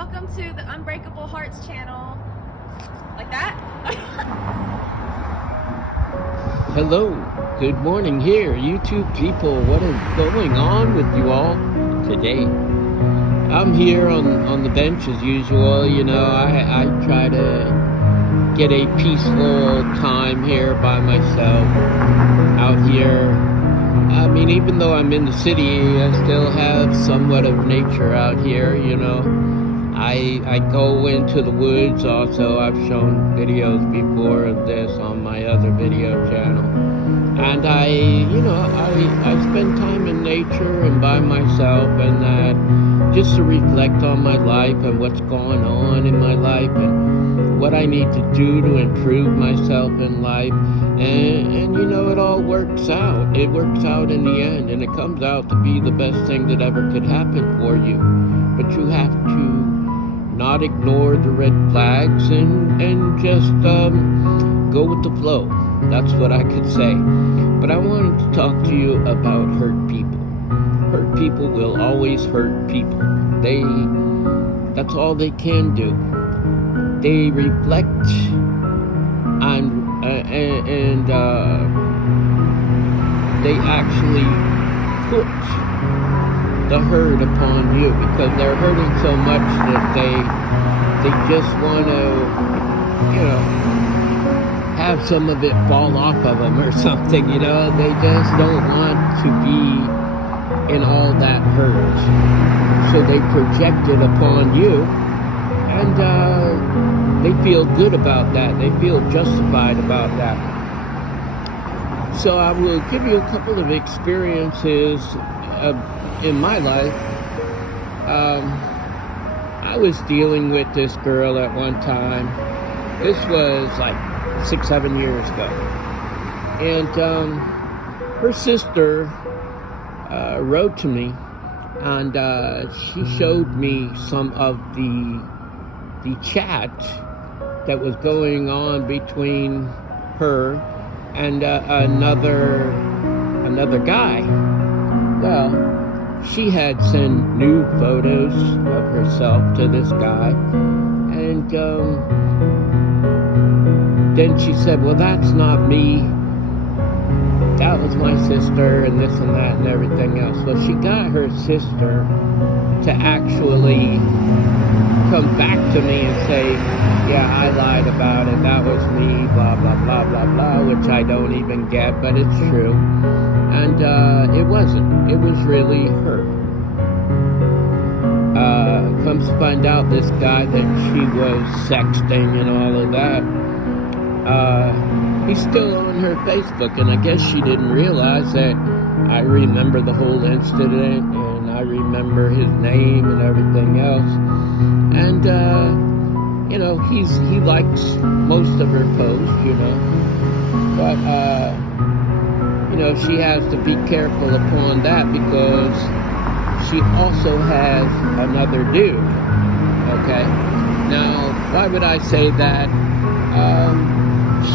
welcome to the Unbreakable Hearts channel. Like that? Hello, good morning here, YouTube people. What is going on with you all today? I'm here on the bench as usual. You know, I try to get a peaceful time here by myself out here. I mean, even though I'm in the city, I still have somewhat of nature out here, you know. I go into the woods also. I've shown videos before of this on my other video channel. And I spend time in nature and by myself, and that just to reflect on my life and what's going on in my life and what I need to do to improve myself in life. And you know, it all works out. It works out in the end, and it comes out to be the best thing that ever could happen for you. But you have to not ignore the red flags and just go with the flow. That's what I could say. But I wanted to talk to you about hurt people. Hurt people will always hurt people. That's all they can do. They reflect on and they actually put the hurt upon you because they're hurting so much that they just want to, you know, have some of it fall off of them or something, you know. They just don't want to be in all that hurt, so they project it upon you, and they feel good about that. They feel justified about that. So I will give you a couple of experiences in my life. I was dealing with this girl at one time. This was like 6-7 years ago. And her sister wrote to me, and she showed me some of the chat that was going on between her and another guy. Well, she had sent new photos of herself to this guy, and then she said, well, that's not me, that was my sister, and this and that and everything else. Well, she got her sister to actually come back to me and say, yeah, I lied about it, that was me, blah, blah, blah, blah, blah, which I don't even get, but it's true. And it wasn't. It was really her. Comes to find out, this guy that she was sexting and all of that, he's still on her Facebook, and I guess she didn't realize that I remember the whole incident, and I remember his name and everything else. And you know, he likes most of her posts, you know, but you know, she has to be careful upon that because she also has another dude. Okay, now why would I say that?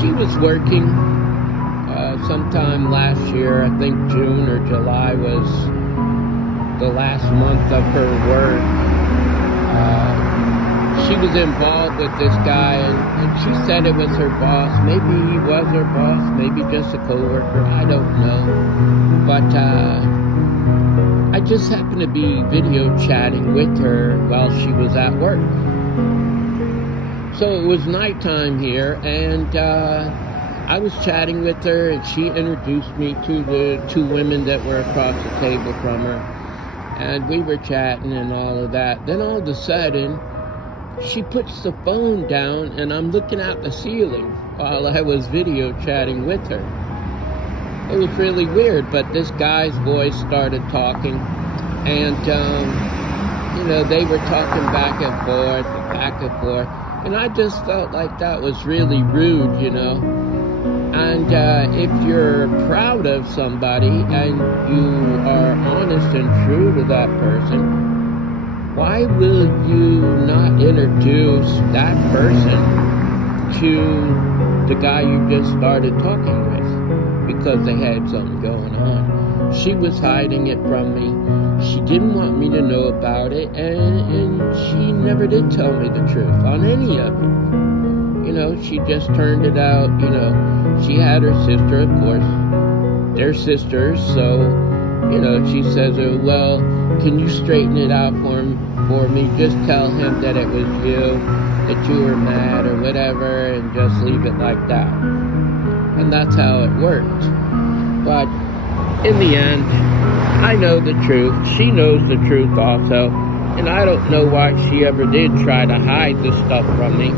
She was working sometime last year. I think June or July was the last month of her work. She was involved with this guy, and she said it was her boss. Maybe he was her boss, maybe just a co-worker, I don't know. But I just happened to be video chatting with her while she was at work. So it was nighttime here, and I was chatting with her, and she introduced me to the two women that were across the table from her. And we were chatting and all of that. Then all of a sudden, she puts the phone down, and I'm looking at the ceiling while I was video chatting with her. It was really weird, but this guy's voice started talking, and you know, they were talking back and forth, and I just felt like that was really rude, you know. And if you're proud of somebody and you are honest and true to that person, why will you not introduce that person to the guy you just started talking with? Because they had something going on. She was hiding it from me. She didn't want me to know about it, and she never did tell me the truth on any of it. You know, she just turned it out. You know, she had her sister, of course. They're sisters, so, you know, she says, oh, well, can you straighten it out for me? Just tell him that it was you, that you were mad or whatever, and just leave it like that. And that's how it worked. But in the end, I know the truth. She knows the truth also. And I don't know why she ever did try to hide this stuff from me.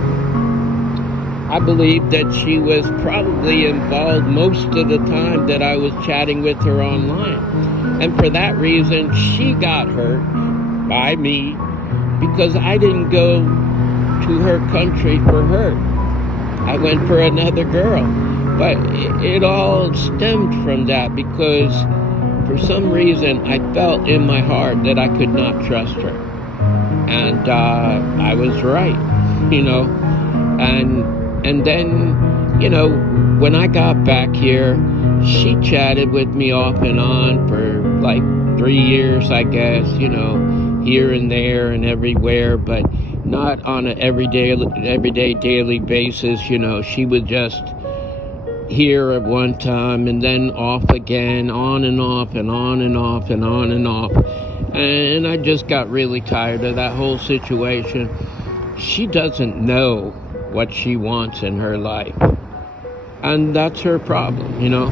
I believe that she was probably involved most of the time that I was chatting with her online. And for that reason, she got hurt by me because I didn't go to her country for her. I went for another girl. But it all stemmed from that because for some reason I felt in my heart that I could not trust her. And I was right, you know. And then, you know, when I got back here, she chatted with me off and on for like 3 years, I guess, you know, here and there and everywhere, but not on an everyday, daily basis. You know, she would just here at one time and then off again, on and off and on and off and on and off. And I just got really tired of that whole situation. She doesn't know what she wants in her life. And that's her problem, you know.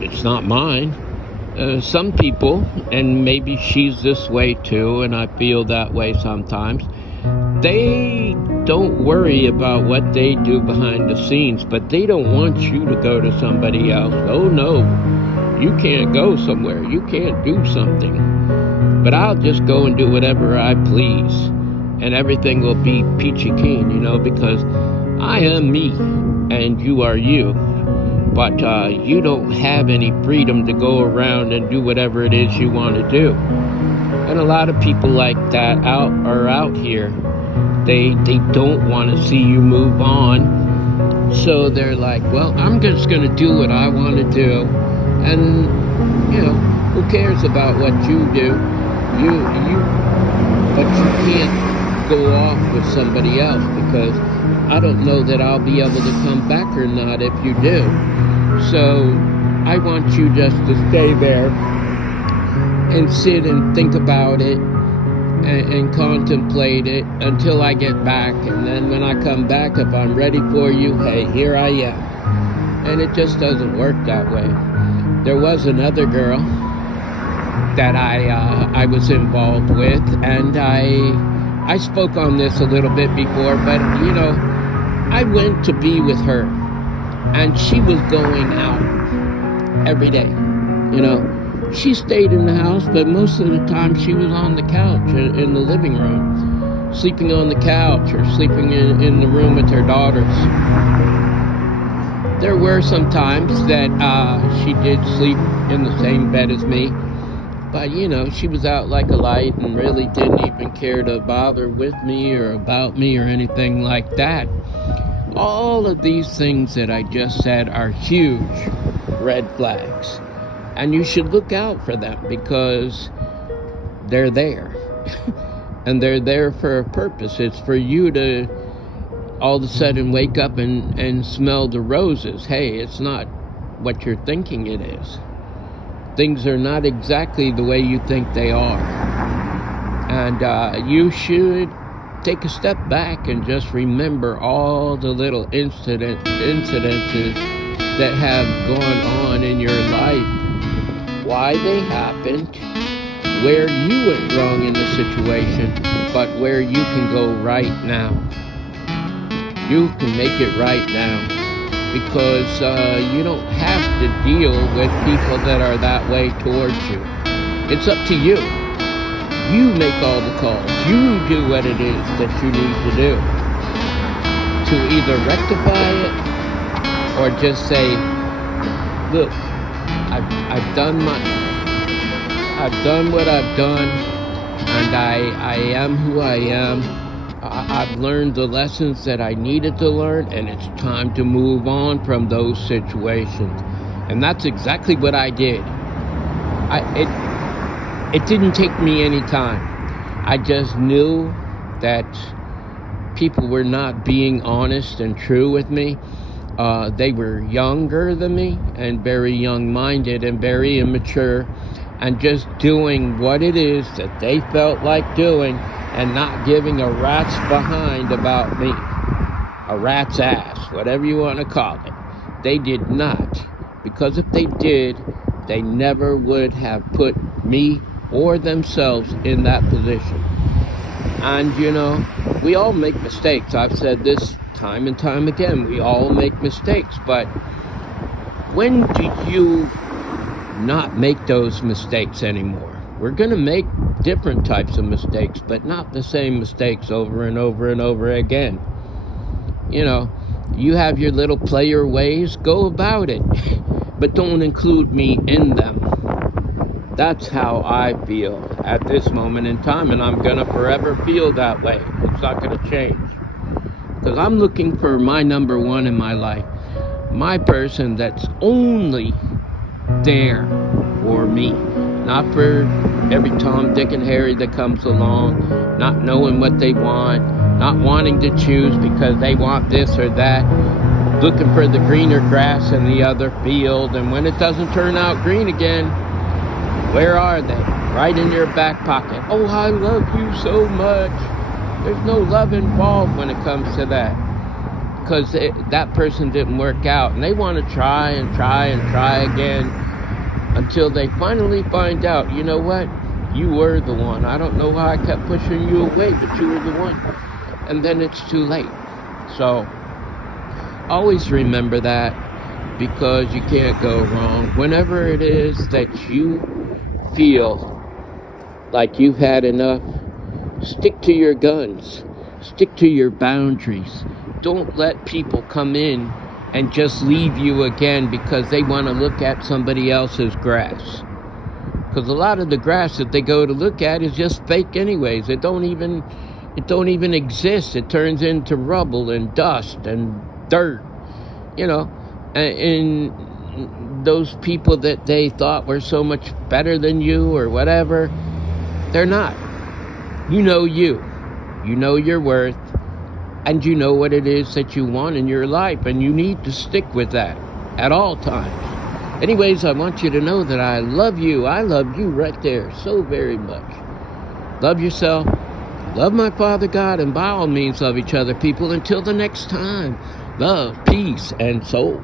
It's not mine. Some people, and maybe she's this way too, and I feel that way sometimes, they don't worry about what they do behind the scenes, but they don't want you to go to somebody else. Oh no, you can't go somewhere. You can't do something. But I'll just go and do whatever I please. And everything will be peachy keen, you know, because I am me and you are you. But you don't have any freedom to go around and do whatever it is you want to do. And a lot of people like that are out here. They don't want to see you move on. So they're like, well, I'm just going to do what I want to do. And, you know, who cares about what you do? But you can't go off with somebody else because I don't know that I'll be able to come back or not if you do. So I want you just to stay there and sit and think about it and contemplate it until I get back. And then when I come back, if I'm ready for you, hey, here I am. And it just doesn't work that way. There was another girl that I was involved with, and I spoke on this a little bit before, but, you know, I went to be with her, and she was going out every day, you know. She stayed in the house, but most of the time she was on the couch in the living room, sleeping on the couch or sleeping in the room with her daughters. There were some times that she did sleep in the same bed as me, but, you know, she was out like a light and really didn't even care to bother with me or about me or anything like that. All of these things that I just said are huge red flags. And you should look out for them because they're there. And they're there for a purpose. It's for you to all of a sudden wake up and smell the roses. Hey, it's not what you're thinking it is. Things are not exactly the way you think they are. And you should take a step back and just remember all the little incidences that have gone on in your life. Why they happened, where you went wrong in the situation, but where you can go right now. You can make it right now because you don't have to deal with people that are that way towards you. It's up to you. You make all the calls. You do what it is that you need to do to either rectify it or just say, look, I've done what I've done, and I am who I am. I've learned the lessons that I needed to learn, and it's time to move on from those situations. And that's exactly what I did. it didn't take me any time. I just knew that people were not being honest and true with me. They were younger than me and very young-minded and very immature and just doing what it is that they felt like doing and not giving a rat's behind about me. A rat's ass, whatever you want to call it. They did not. Because if they did, they never would have put me or themselves in that position. And, you know, we all make mistakes. I've said this time and time again. We all make mistakes. But when do you not make those mistakes anymore? We're going to make different types of mistakes, but not the same mistakes over and over and over again. You know, you have your little player ways, go about it, but don't include me in them. That's how I feel at this moment in time, and I'm gonna forever feel that way. It's not gonna change, because I'm looking for my number one in my life, my person that's only there for me, not for every Tom, Dick, and Harry that comes along, not knowing what they want, not wanting to choose because they want this or that, looking for the greener grass in the other field, and when it doesn't turn out green again, where are they? Right in your back pocket. Oh, I love you so much. There's no love involved when it comes to that, because that person didn't work out, and they want to try and try and try again until they finally find out, you know what? You were the one. I don't know how I kept pushing you away, but you were the one. And then it's too late. So always remember that, because you can't go wrong. Whenever it is that you feel like you've had enough, stick to your guns. Stick to your boundaries. Don't let people come in and just leave you again because they want to look at somebody else's grass. Because a lot of the grass that they go to look at is just fake anyways. It don't even exist. It turns into rubble and dust and dirt, you know. And those people that they thought were so much better than you or whatever, they're not. You know your worth, and you know what it is that you want in your life, and you need to stick with that at all times. Anyways, I want you to know that I love you. I love you right there so very much. Love yourself. Love my Father God, and by all means love each other, people. Until the next time, love, peace, and soul.